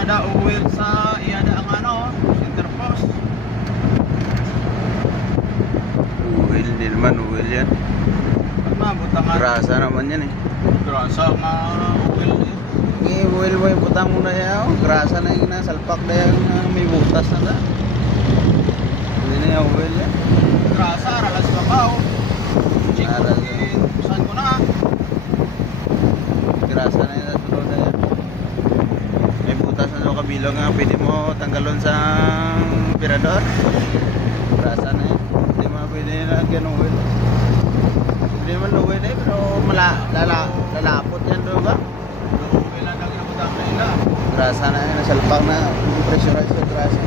kada uwil sa iyada ang ano, interpost. Uwil, hindi naman uwil yan. Butangan. Grasa naman yan eh. Grasa nga uwil eh. Uwil mo yung butang mo na yan. Oh. Grasa na yung nasalpak na yan. May butas na na. Hindi na yung uwil yan. Grasa, ralas ka pa oh. Aral. Saan ko na? Grasa na yung nasunod na yan. May butas na sa kabilog nga. Pwede mo tanggalon sa pirador. Grasa na yan. Hindi mo pwede lagyan ng uwil. Hindi naman uwil eh. Pero lalapot yan doon ba? Uwil na nagibutang na ila. Grasa na yan. Nasalpak na. Pressurize yung grasa.